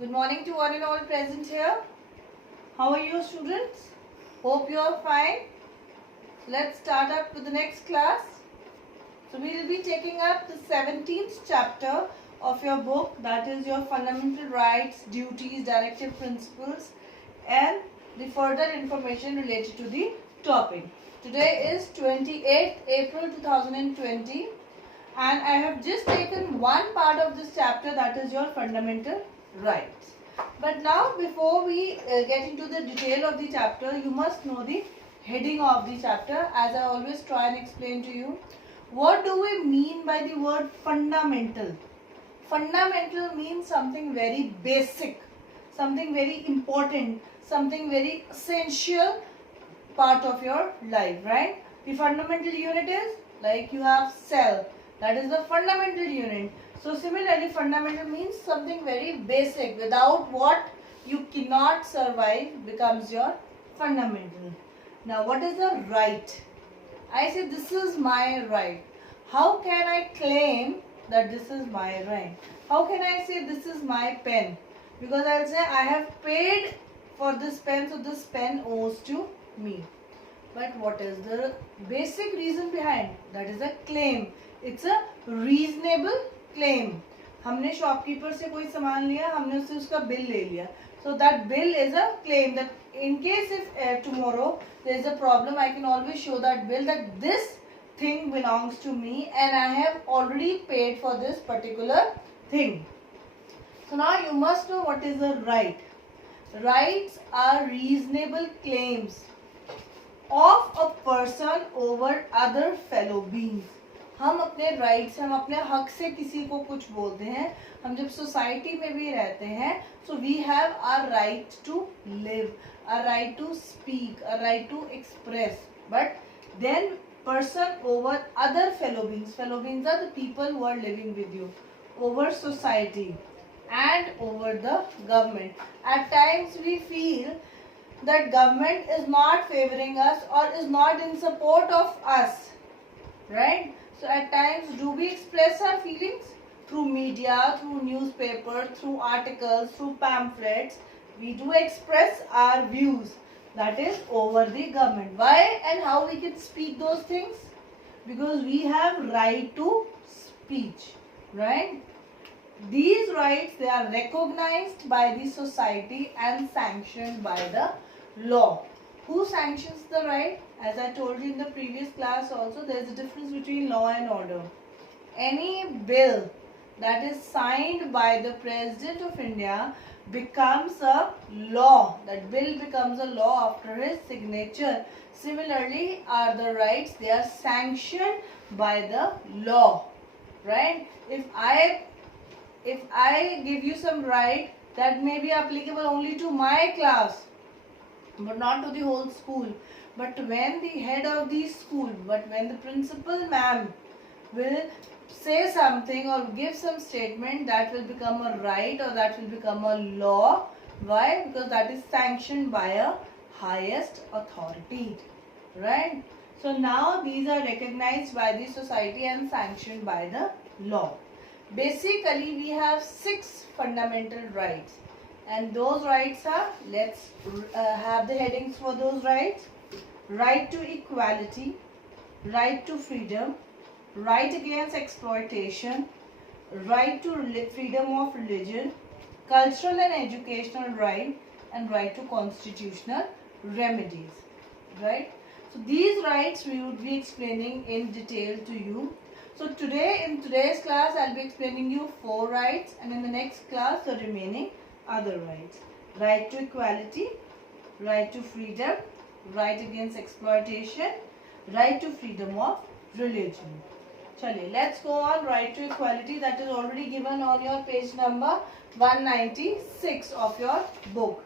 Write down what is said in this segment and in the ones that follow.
Good morning to one and all present here. How are you, students? Hope you are fine. Let's start up with the next class. So we will be taking up the 17th chapter of your book, that is your fundamental rights, duties, directive principles and the further information related to the topic. Today is 28th April 2020 and I have just taken one part of this chapter, that is your fundamental rights. But now before we get into the detail of the chapter, you must know the heading of the chapter, as I always try and explain to you. What do we mean by the word fundamental? Fundamental means something very basic, something very important, something very essential part of your life, right? The fundamental unit is like you have cell, that is the fundamental unit. So similarly, fundamental means something very basic, without what you cannot survive, becomes your fundamental. Now what is the right? I say this is my right. How can I claim that this is my right? How can I say this is my pen? Because I'll say I have paid for this pen, so this pen owes to me. But what is the basic reason behind? That is a claim. It's a reasonable claim. हमने shopkeeper से कोई सामान लिया, हमने उससे उसका bill ले लिया. So that bill is a claim that in case if tomorrow there is a problem, I can always show that bill that this thing belongs to me and I have already paid for this particular thing. So now you must know what is a right. Rights are reasonable claims of a person over other fellow beings. हम अपने right से, हम अपने हक से किसी को कुछ बोलते हैं. हम जब सोसाइटी में भी रहते हैं, so we have a right to live, a right to speak, a right to express. But then person over other fellow beings are the people who are living with you, over society and over the government. At times we feel that government is not favoring us or is not in support of us, right? So at times do we express our feelings through media, through newspaper, through articles, through pamphlets? We do express our views, that is over the government. Why and how we can speak those things? Because we have right to speech, right? These rights, they are recognized by the society and sanctioned by the law. Who sanctions the right? As I told you in the previous class also, there is a difference between law and order. Any bill that is signed by the President of India becomes a law. That bill becomes a law after his signature. Similarly are the rights, they are sanctioned by the law, right? If I give you some right, that may be applicable only to my class, but not to the whole school. But when the head of the school, when the principal ma'am will say something or give some statement, that will become a right or that will become a law. Why? Because that is sanctioned by a highest authority, right? So now these are recognized by the society and sanctioned by the law. Basically we have 6 fundamental rights, and those rights are, let's have the headings for those rights. Right to equality, right to freedom, right against exploitation, right to freedom of religion, cultural and educational right, and right to constitutional remedies, right? So these rights we would be explaining in detail to you. So today, in today's class, I'll be explaining you 4 rights, and in the next class the remaining other rights. Right to equality, right to freedom, right against exploitation, right to freedom of religion. Chaliye, let's go on. Right to equality, that is already given on your page number 196 of your book.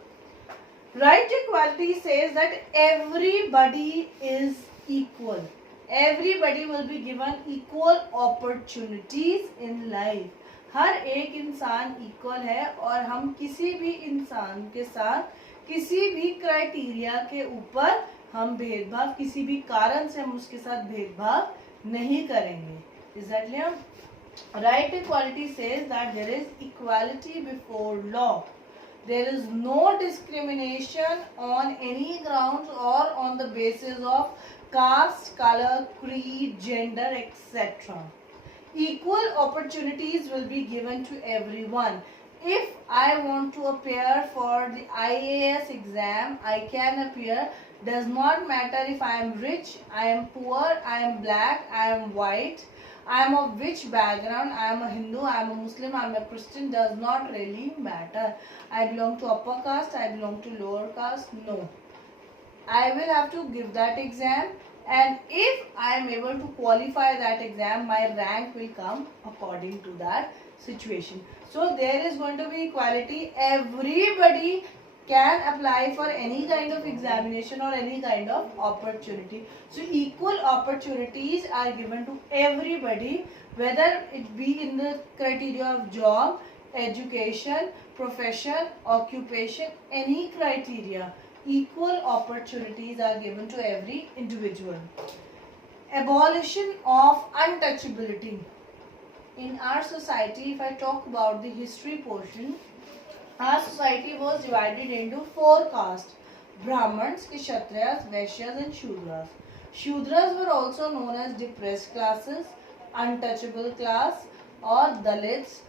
Right to equality says that everybody is equal. Everybody will be given equal opportunities in life. हर एक इंसान equal है और हम किसी भी इंसान के साथ किसी भी क्राइटेरिया के ऊपर हम भेदभाव, किसी भी कारण से हम उसके साथ भेदभाव नहीं करेंगे. Is that clear? Right equality says that there is equality before law. There is no discrimination on any grounds or on the basis of caste, color, creed, gender, etc. Equal opportunities will be given to everyone. If I want to appear for the IAS exam, I can appear. Does not matter if I am rich, I am poor, I am black, I am white, I am of which background, I am a Hindu, I am a Muslim, I am a Christian, does not really matter. I belong to upper caste, I belong to lower caste, no. I will have to give that exam, and if I am able to qualify that exam, my rank will come according to that situation. So there is going to be equality. Everybody can apply for any kind of examination or any kind of opportunity. So equal opportunities are given to everybody, whether it be in the criteria of job, education, profession, occupation, any criteria. Equal opportunities are given to every individual. Abolition of untouchability. In our society, if I talk about the history portion, our society was divided into 4 castes: Brahmins, Kshatriyas, Vaishyas and Shudras. Shudras were also known as depressed classes, untouchable class or Dalits,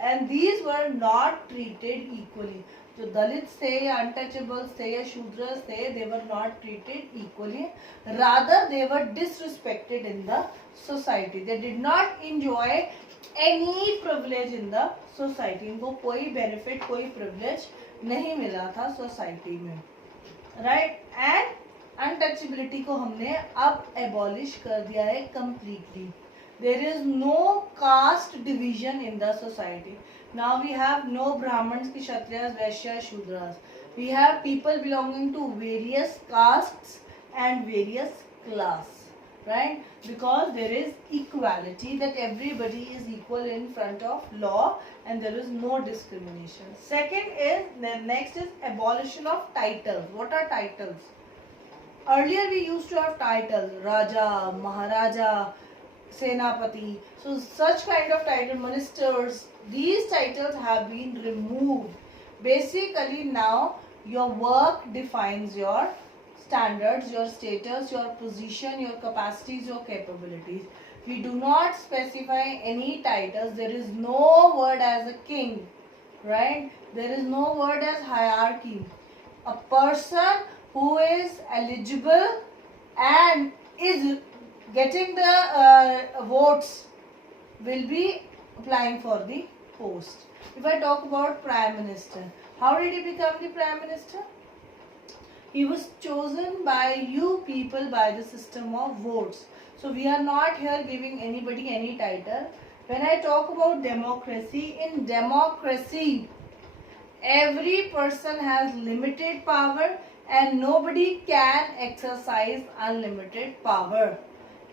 and these were not treated equally. जो दलित थे या untouchables थे या शूद्रस थे, they were not treated equally. Rather, they were disrespected in the society. They did not enjoy any privilege in the society. इनको कोई benefit, कोई privilege नहीं मिला था society में, right? And untouchability को हमने अब abolish कर दिया है completely. There is no caste division in the society. Now we have no Brahmins, Kshatriyas, Vaishyas, Shudras. We have people belonging to various castes and various classes, right? Because there is equality, that everybody is equal in front of law and there is no discrimination. Second is, next is abolition of titles. What are titles? Earlier we used to have titles, Raja, Maharaja, Senapati. So such kind of title, ministers, these titles have been removed. Basically now your work defines your standards, your status, your position, your capacities, your capabilities. We do not specify any titles. There is no word as a king, right? There is no word as hierarchy. A person who is eligible and is getting the votes will be applying for the post. If I talk about Prime Minister, how did he become the Prime Minister? He was chosen by you people by the system of votes. So we are not here giving anybody any title. When I talk about democracy, in democracy, every person has limited power and nobody can exercise unlimited power.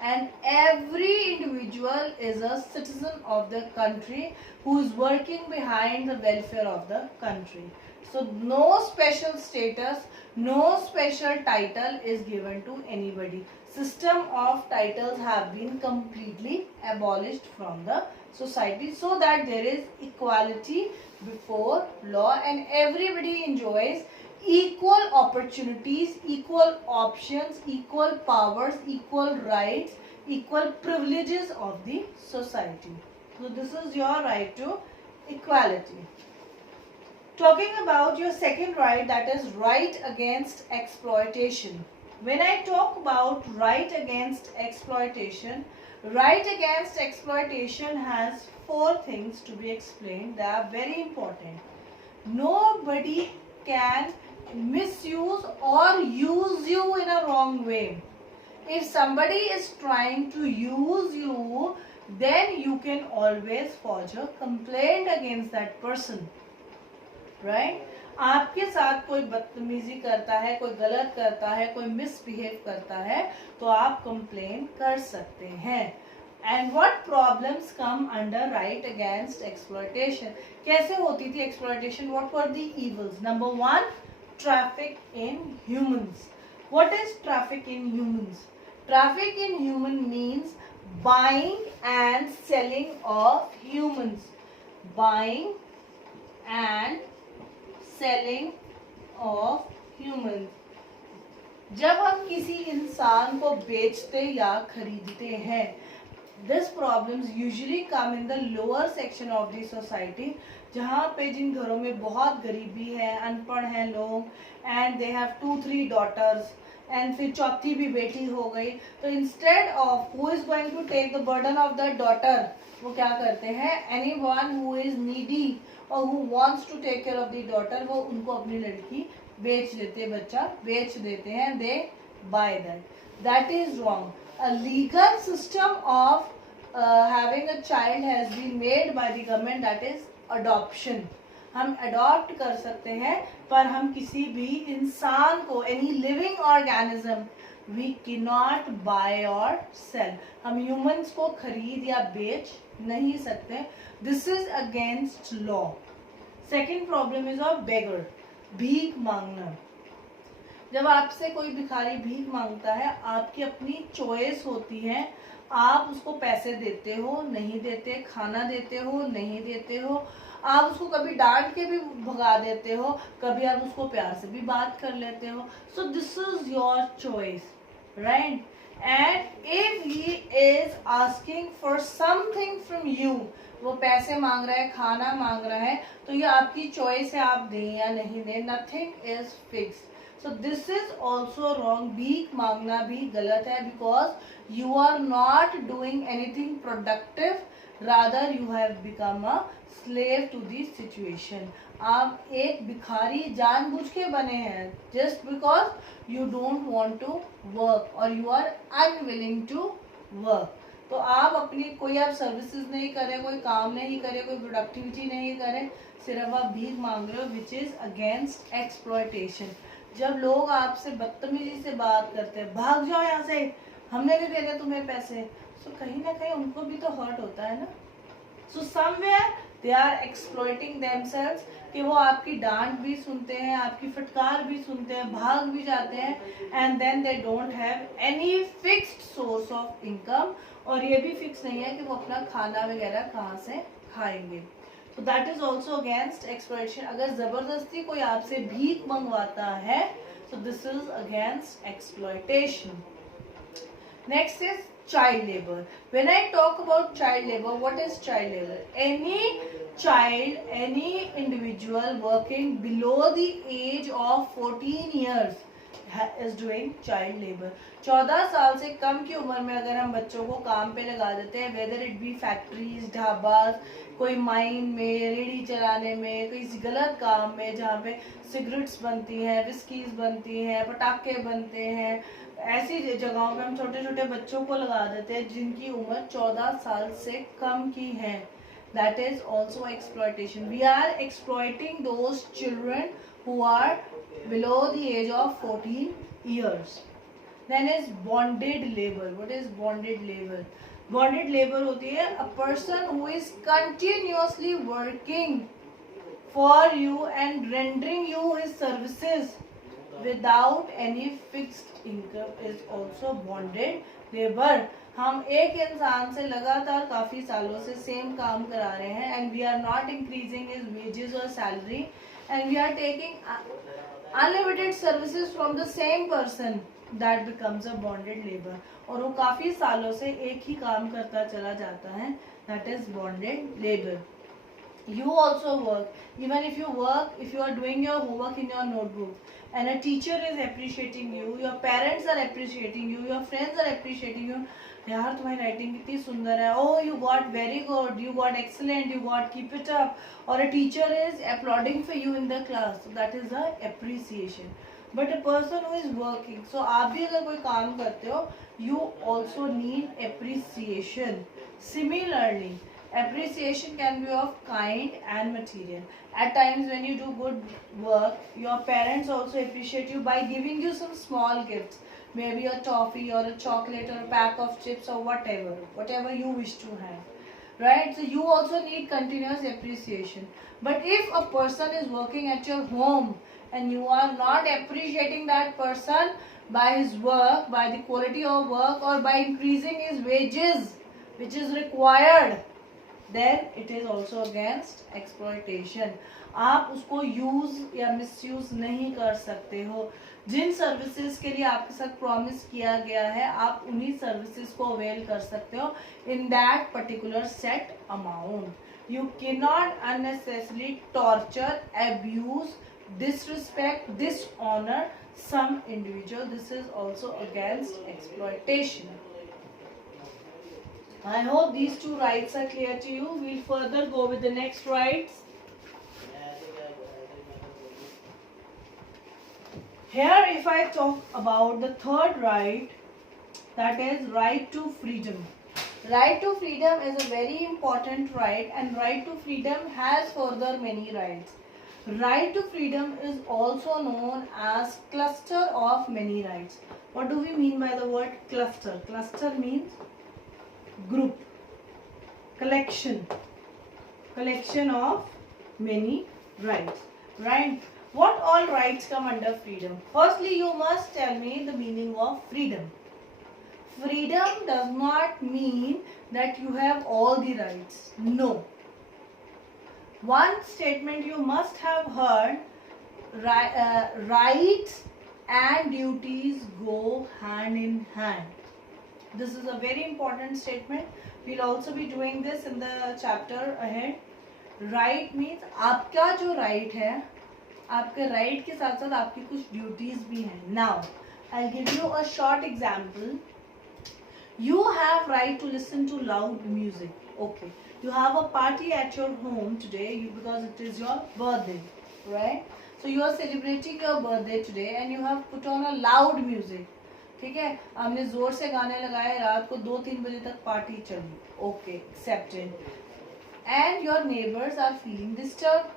And every individual is a citizen of the country who is working behind the welfare of the country. So no special status, no special title is given to anybody. System of titles have been completely abolished from the society so that there is equality before law and everybody enjoys equal opportunities, equal options, equal powers, equal rights, equal privileges of the society. So this is your right to equality. Talking about your second right, that is right against exploitation. When I talk about right against exploitation has 4 things to be explained. They are very important. Nobody can misuse or use you in a wrong way. If somebody is trying to use you, then you can always forge a complaint against that person, right? आपके साथ कोई बदतमीजी करता है, कोई गलत करता है, कोई मिसबिहेव करता है, तो आप कंप्लेन कर सकते हैं. And what problems come under right against exploitation? कैसे होती थी exploitation? What were the evils? Number 1, traffic in humans. What is traffic in humans? Traffic in human means buying and selling of humans. Buying and selling of humans. जब हम किसी इंसान को बेचते या खरीदते हैं, this problems usually come in the lower section of the society, जहाँ पे जिन घरों में बहुत गरीबी है, अनपढ़ हैं लोग, and they have 2-3 daughters, and फिर चौथी भी बेटी हो गई, तो instead of who is going to take the burden of the daughter, वो क्या करते हैं, एनीवन हु इज नीडी और who wants to take care of the daughter, वो उनको अपनी लड़की बेच देते, बच्चा बेच देते हैं, they buy that is wrong. A legal system of having a child has been made by the government, that is adoption. हम अडॉप्ट कर सकते हैं, पर हम किसी भी इंसान को, any living organism, we cannot buy or sell. हम ह्यूमंस को खरीद या बेच नहीं सकते. This is against law. Second problem is of beggar, भीख मांगना. जब आपसे कोई भिखारी भीख मांगता है, आपकी अपनी चॉइस होती है, आप उसको पैसे देते हो, नहीं देते, खाना देते हो, नहीं देते हो, आप उसको कभी डांट के भी भगा देते हो, कभी आप उसको प्यार से भी बात कर लेते हो. So this is your choice, right? And if he is asking for something from you, वो पैसे मांग रहा है, खाना मांग रहा है, तो ये आपकी चॉइस है, आप दें या नहीं दें. Nothing is fixed. So this is also wrong. भीख मांगना भी गलत है, because you are not doing anything productive, rather you have become a slave to the situation. आप एक भिखारी जानबूझ के बने हैं, just because you don't want to work or you are unwilling to work. तो आप अपनी कोई आप सर्विसेज नहीं करें, कोई काम नहीं करें, कोई प्रोडक्टिविटी नहीं करें, सिर्फ आप भीख मांग रहे हो, विच इज अगेंस्ट एक्सप्लॉयटेशन. जब लोग आपसे बदतमीजी से बात करते हैं, भाग जाओ यहाँ से, हमने नहीं देने तुम्हें पैसे, तो कहीं ना कहीं उनको भी तो हर्ट होता है ना. So somewhere they are exploiting themselves, कि वो आपकी डांट भी सुनते हैं, आपकी फटकार भी सुनते हैं, भाग भी जाते हैं, and then they don't have any fixed source of income, और ये भी फिक्स नहीं है कि वो अपना खाना वगैरह कहाँ से खाएंगे. So that is also against exploitation. अगर जबरदस्ती कोई आपसे भीख मंगवाता है, so this is against exploitation. Next is child labor. When I talk about child labor, what is child labor? Any child, any individual working below the age of 14 years is doing child labor. 14 साल से कम की उम्र में अगर हम बच्चों को काम पे लगा देते हैं, whether it be factories, dhaba, कोई माइन में, रेडी चलाने में, किसी गलत काम में जहाँ पे सिगरेट्स बनती हैं, विस्कीज बनती हैं, पटाखे बनते हैं, ऐसी जगहों पे हम छोटे छोटे बच्चों को लगा देते हैं जिनकी उम्र 14 साल से कम की है. That is also exploitation. We are exploiting those children who are below the age of 14 years. Then is bonded labor. What is bonded labor? Bonded labor होती है a person who is continuously working for you and rendering you his services without any fixed income is also bonded labor. हम एक इंसान से लगातार काफी सालों से सेम काम करा रहे हैं, and we are not increasing his wages or salary, and we are taking unlimited services from the same person. That becomes a bonded labor. और वो काफी सालों से एक ही काम करता चला जाता है. That is bonded labor. You also work. Even if you work, if you are doing your homework in your notebook, and a teacher is appreciating you, your parents are appreciating you, your friends are appreciating you. यार तुम्हारी writing कितनी सुंदर है, oh you got very good, you got excellent, you got keep it up, or a teacher is applauding for you in the class, so that is a appreciation. But a person who is working, so आप भी अगर कोई काम करते हो, you also need appreciation. Similarly, appreciation can be of kind and material. At times when you do good work, your parents also appreciate you by giving you some small gifts, maybe a toffee or a chocolate or a pack of chips or whatever you wish to have, right? So you also need continuous appreciation. But if a person is working at your home and you are not appreciating that person by his work, by the quality of work, or by increasing his wages, which is required, then it is also against exploitation. आप उसको use या misuse नहीं कर सकते हो। जिन services के लिए आपके साथ प्रॉमिस किया गया है आप उन्हीं सर्विसेज को अवेल कर सकते हो in that particular set amount. You can not unnecessarily torture, abuse, disrespect, dishonor some individual. This is also against exploitation. I hope these two rights are clear to you. We'll further go with the next rights. Here if I talk about the third right, that is right to freedom. Right to freedom is a very important right, and right to freedom has further many rights. Right to freedom is also known as cluster of many rights. What do we mean by the word cluster? Cluster means group, collection of many rights, right? What all rights come under freedom? Firstly, you must tell me the meaning of freedom. Freedom does not mean that you have all the rights. No. One statement you must have heard, rights and duties go hand in hand. This is a very important statement. We'll also be doing this in the chapter ahead. Right means आपका जो right है, आपके right के साथ साथ आपकी कुछ duties भी हैं. Now, I'll give you a short example. You have right to listen to loud music. Okay. You have a party at your home today because it is your birthday, right? So you are celebrating your birthday today and you have put on a loud music. ठीक है, हमने जोर से गाने लगाए, रात को 2-3 बजे तक पार्टी चली. Okay, accepted. And your neighbors are feeling disturbed.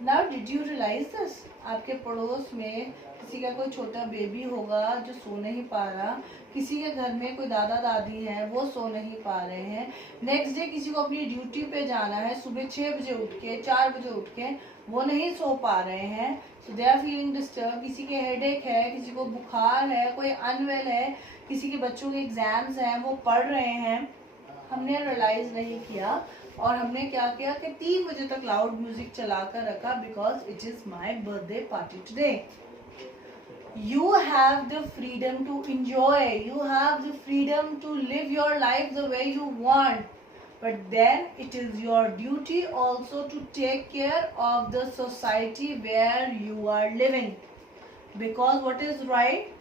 Now, did you realize this? आपके पड़ोस में किसी का कोई छोटा बेबी होगा जो सो नहीं पा रहा, किसी के घर में कोई दादा दादी हैं वो सो नहीं पा रहे हैं, नेक्स्ट डे किसी को अपनी ड्यूटी पे जाना है, सुबह 6 बजे उठ के 4 बजे उठ के वो नहीं सो पा रहे हैं, सो दे आर फीलिंग डिस्टर्ब. किसी के हेडेक है, किसी को बुखार है, कोई अनवेल है, किसी के बच्चों के एग्जाम्स हैं वो पढ़ रहे हैं. हमने रियलाइज नहीं किया और हमने क्या किया कि 3 बजे तक लाउड म्यूजिक चला कर रखा because it is my birthday party today. You have the freedom to enjoy, you have the freedom to live your life the way you want, but then it is your duty also to take care of the society where you are living, because what is right?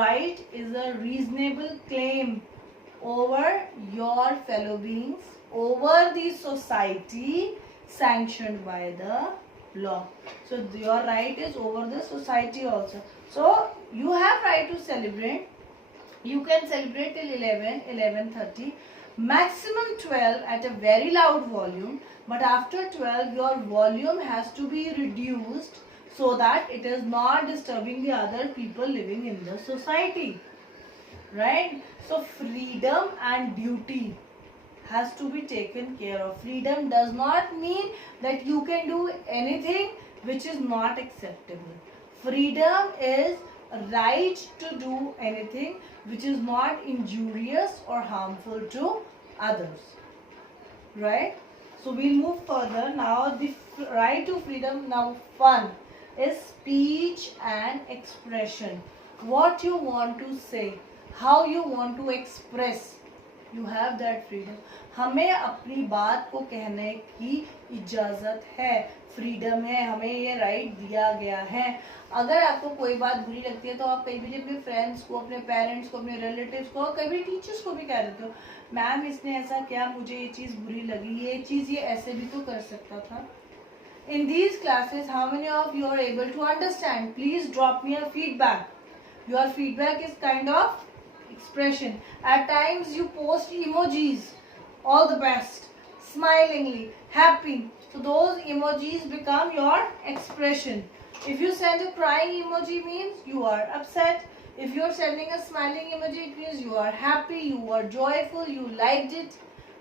Right is a reasonable claim over your fellow beings, over the society sanctioned by the law. So your right is over the society also. So you have right to celebrate. You can celebrate till 11:30, maximum 12 at a very loud volume, but after 12 your volume has to be reduced so that it is not disturbing the other people living in the society, right? So freedom and duty has to be taken care of. Freedom does not mean that you can do anything which is not acceptable. Freedom is a right to do anything which is not injurious or harmful to others, right? So we'll move further. Now the right to freedom, now fun, is speech and expression. What you want to say, how you want to express, you have that freedom. हमें अपनी बात को कहने की इजाज़त है, freedom है, हमें ये राइट दिया गया है. अगर आपको कोई बात बुरी लगती है तो आप कहीं भी अपने फ्रेंड्स को, अपने पेरेंट्स को, अपने रिलेटिव्स को, कभी टीचर्स को भी कह देते हो, मैम इसने ऐसा किया, मुझे ये चीज़ बुरी लगी, ये चीज़ ये ऐसे भी तो कर सकता था. In these classes, how many of you are able to understand? Please drop me a feedback. Your feedback is kind of expression. At times you post emojis, all the best, smilingly, happy. So those emojis become your expression. If you send a crying emoji means you are upset. If you are sending a smiling emoji it means you are happy, you are joyful, you liked it,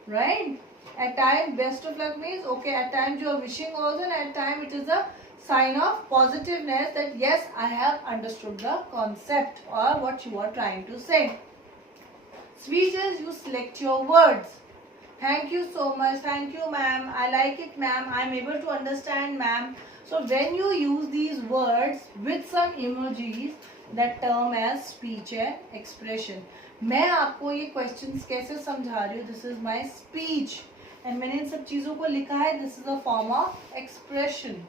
right? At times best of luck means okay, at times you are wishing also, and at times it is a sign of positiveness that yes, I have understood the concept or what you are trying to say. Speeches, you select your words. Thank you so much. Thank you, ma'am. I like it, ma'am. I'm able to understand, ma'am. So when you use these words with some emojis, that term as speech and expression. मैं आपको ये questions कैसे समझा रही हूँ? This is my speech. And मैंने इन सब चीज़ों को लिखा है. This is a form of expression,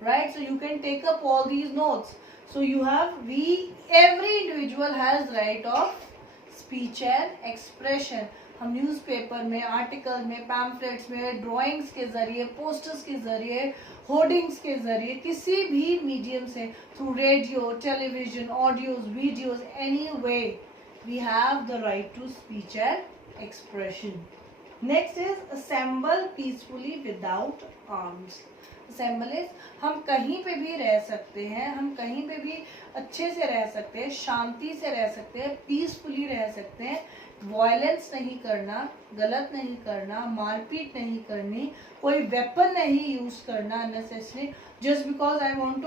right? So you can take up all these notes. So you have, every individual has right of speech and expression. हम newspaper में, article में, pamphlets में, ड्राइंग्स के ज़रिए, पोस्टर्स के ज़रिए, hoardings के ज़रिए, किसी भी मीडियम से, through radio, television, audios, videos, any way we have the right to speech and expression. Next is assemble peacefully without arms. Assemble is हम कहीं पे भी रह सकते हैं, हम कहीं पे भी अच्छे से रह सकते हैं, शांति से रह सकते हैं, पीसफुली रह सकते हैं. वायलेंस नहीं करना, गलत नहीं करना, मारपीट नहीं करनी, कोई वेपन नहीं यूज करना unnecessary, just because I want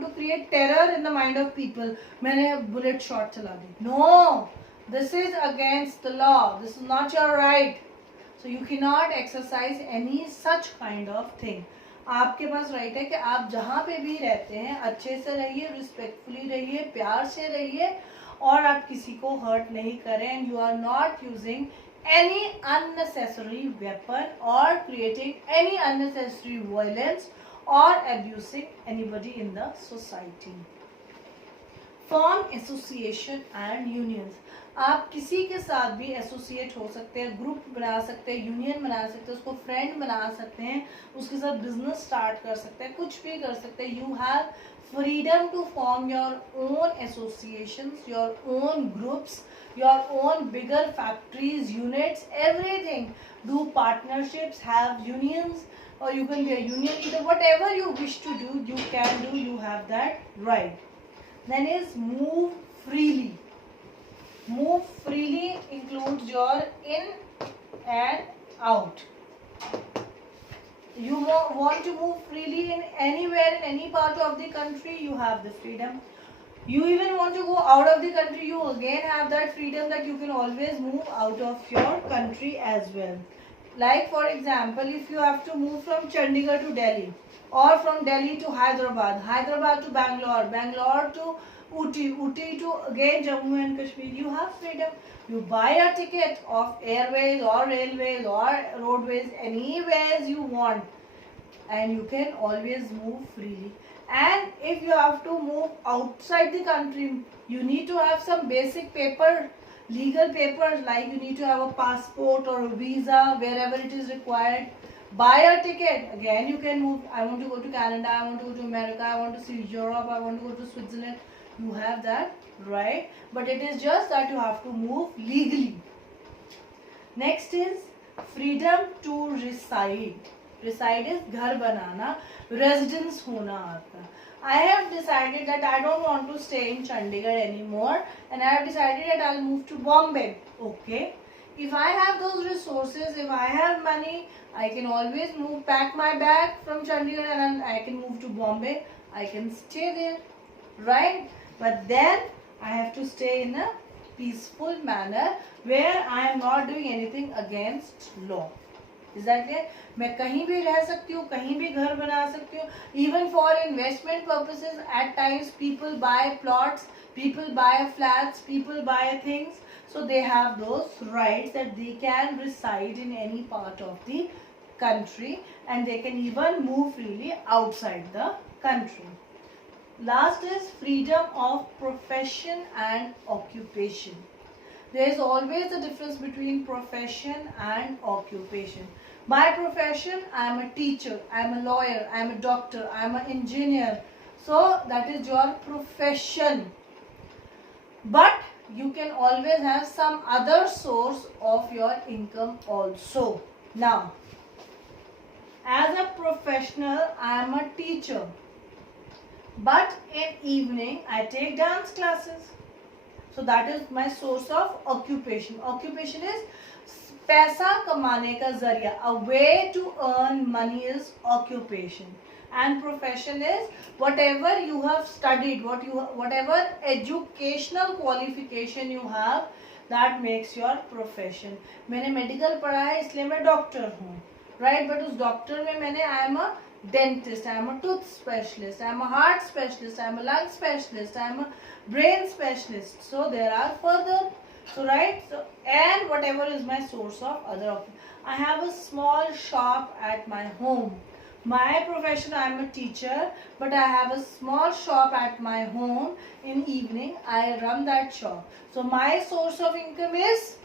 to create terror in the mind of people. मैंने बुलेट शॉट चला दी. No, this is against the law. This is not your right. So you can not exercise any such kind of thing. आपके पास right है कि आप जहाँ पे भी रहते हैं अच्छे से रहिए, रिस्पेक्टफुली रहिए, प्यार से रहिए, और आप किसी को हर्ट नहीं करें. And you are not using any unnecessary weapon और क्रिएटिंग एनी अननेसेसरी वायलेंस और abusing anybody in the society. Form association and unions. आप किसी के साथ भी एसोसिएट हो सकते हैं, ग्रुप बना सकते हैं, यूनियन बना सकते हैं, उसको फ्रेंड बना सकते हैं, उसके साथ बिजनेस स्टार्ट कर सकते हैं, कुछ भी कर सकते हैं. You have freedom to form your own associations, your own groups, your own bigger factories, units, everything. Do partnerships, have unions, or you can be a union leader. Whatever you wish to do, you can do. You have that right. Then is move freely. Move freely includes your in and out. You want to move freely in anywhere, in any part of the country, you have the freedom. You even want to go out of the country, you again have that freedom that you can always move out of your country as well. Like for example, if you have to move from Chandigarh to Delhi, or from Delhi to Hyderabad, Hyderabad to Bangalore, Bangalore to Uti, Uti to again Jammu and Kashmir, you have freedom. You buy a ticket of airways or railways or roadways, anywhere you want, and you can always move freely. And if you have to move outside the country, you need to have some basic paper, legal papers, like you need to have a passport or a visa wherever it is required. Buy a ticket, again you can move. I want to go to Canada, I want to go to America, I want to see Europe, I want to go to Switzerland. You have that right, but it is just that you have to move legally. Next is freedom to reside. Reside is घर बनाना, residence होना आपका. I have decided that I don't want to stay in Chandigarh anymore, and I have decided that I'll move to Bombay. Okay, if I have those resources, if I have money, I can always pack my bag from Chandigarh and I can move to Bombay. I can stay there, right? But then I have to stay in a peaceful manner where I am not doing anything against law. Is that clear? मैं कहीं भी रह सकती हूँ, कहीं भी घर बना सकती हूँ. Even for investment purposes, at times people buy plots, people buy flats, people buy things. So they have those rights that they can reside in any part of the country, and they can even move freely outside the country. Last is freedom of profession and occupation. There is always a difference between profession and occupation. By profession, I am a teacher, I am a lawyer, I am a doctor, I am an engineer. So that is your profession. But you can always have some other source of your income also. Now, as a professional, I am a teacher. But in evening, I take dance classes. So that is my source of occupation. Occupation is पैसा कमाने का जरिया. A way to earn money is occupation. And profession is whatever you have studied, whatever educational qualification you have, that makes your profession. मैंने medical पढ़ा है इसलिए मैं doctor हूँ, right? But उस doctor में मैंने I am a dentist, I am a tooth specialist, I am a heart specialist, I am a lung specialist, I am a brain specialist. So there are further, so right, so and whatever is my source of other option. I have a small shop at my home. My profession, I am a teacher, but I have a small shop at my home. In evening I run that shop, so my source of income is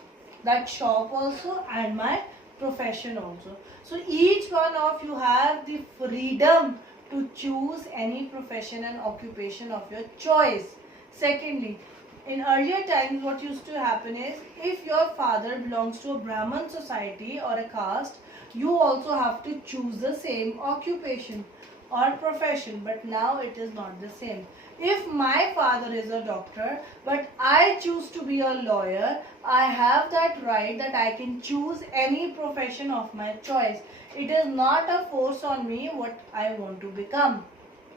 that shop also and my profession also. So each one of you have the freedom to choose any profession and occupation of your choice. Secondly, in earlier times what used to happen is, if your father belongs to a Brahman society or a caste, you also have to choose the same occupation or profession, but now it is not the same. If my father is a doctor but I choose to be a lawyer, I have that right that I can choose any profession of my choice. It is not a force on me what I want to become,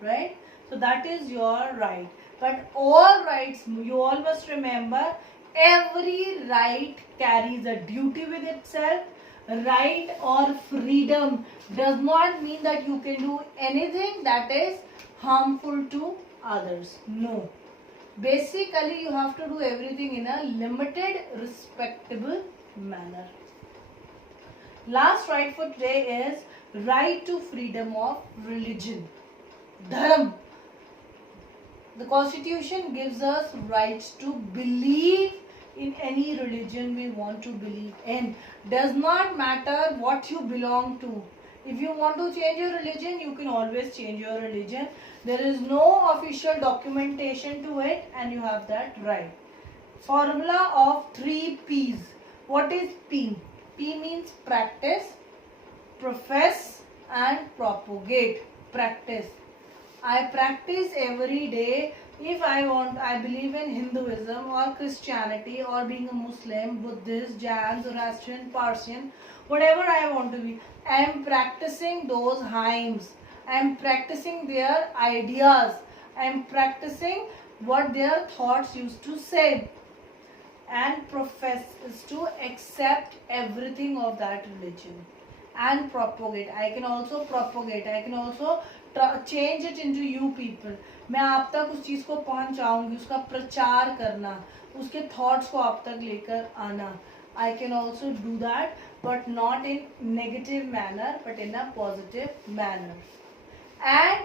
right? So that is your right. But all rights, you all must remember, every right carries a duty with itself. Right or freedom does not mean that you can do anything that is harmful to others. No. Basically, you have to do everything in a limited, respectable manner. Last right for today is right to freedom of religion. Dharma. The Constitution gives us rights to believe in any religion we want to believe in. Does not matter what you belong to. If you want to change your religion, you can always change your religion. There is no official documentation to it and you have that right. Formula of 3 P's. What is P? P means practice, profess and propagate. Practice. I practice every day. If I believe in Hinduism or Christianity or being a Muslim, Buddhist, Jain, Zoroastrian, Parsian, whatever I want to be, I am practicing those hymns. I am practicing their ideas. I am practicing what their thoughts used to say. And profess is to accept everything of that religion. And propagate. I can also propagate. I can also change it into you people. मैं आप तक उस चीज़ को पहुंचाऊंगी, उसका प्रचार करना, उसके thoughts को आप तक लेकर आना. I can also do that, but not in negative manner, but in a positive manner. And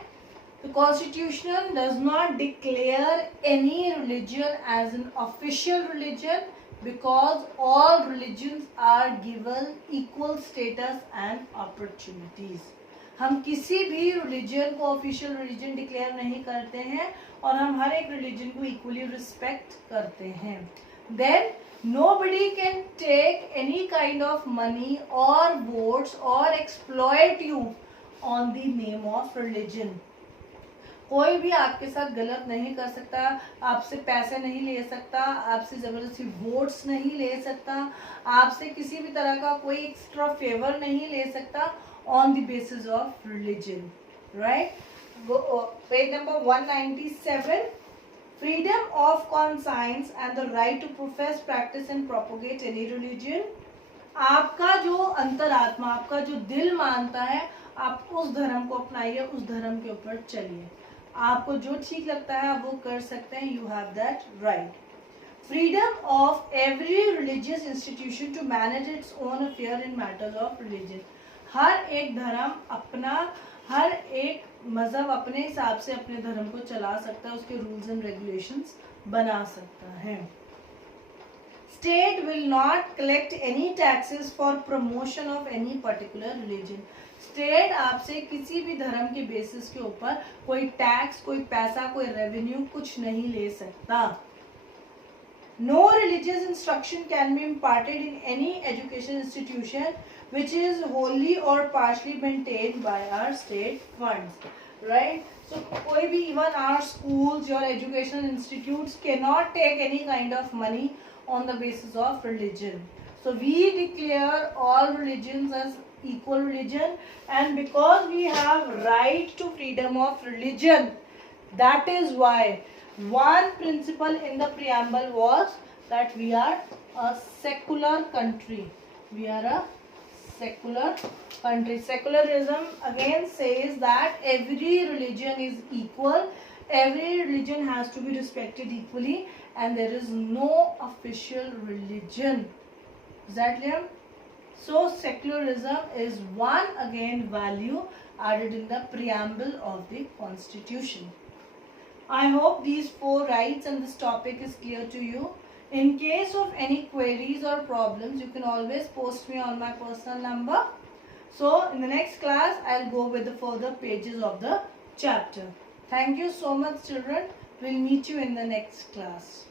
the Constitution does not declare any religion as an official religion, because all religions are given equal status and opportunities. हम किसी भी religion को official religion declare नहीं करते हैं और हम हर एक रिलीजन को इक्वली रिस्पेक्ट करते हैं. Then nobody can take any kind of money or votes or exploit you on the name of religion. कोई भी आपके साथ गलत नहीं कर सकता, आपसे पैसे नहीं ले सकता, आपसे जबरदस्ती वोट्स नहीं ले सकता, आपसे किसी भी तरह का कोई एक्स्ट्रा फेवर नहीं ले सकता on the basis of religion. Right? Page number 197. Freedom of conscience and the right to profess, practice and propagate any religion. आपका जो अंतरात्मा, आपका जो दिल मानता है, आप उस धर्म को अपनाइए, उस धर्म के ऊपर चलिए. आपको जो ठीक लगता है आप वो कर सकते हैं. You have that right. Freedom of every religious institution to manage its own affair in matters of religion. हर एक धर्म अपना, हर एक मजहब अपने हिसाब से अपने धर्म को चला सकता है, उसके रूल्स एंड रेगुलेशंस बना सकता है. State will not collect any taxes for promotion of any particular religion. State आपसे किसी भी धर्म के बेसिस के ऊपर कोई टैक्स, कोई पैसा, कोई रेवेन्यू कुछ नहीं ले सकता. No religious instruction can be imparted in any education institution which is wholly or partially maintained by our state funds. Right? So, कोई भी, even our schools, your educational institutes cannot take any kind of money on the basis of religion. So, we declare all religions as equal religion, and because we have right to freedom of religion, that is why one principle in the preamble was that we are a secular country. We are a secular country. Secularism again says that every religion is equal, every religion has to be respected equally, and there is no official religion. Is that clear? So secularism is one again value added in the preamble of the Constitution. I hope these 4 rights and this topic is clear to you. In case of any queries or problems, you can always post me on my personal number. So in the next class, I'll go with the further pages of the chapter. Thank you so much, children. We'll meet you in the next class.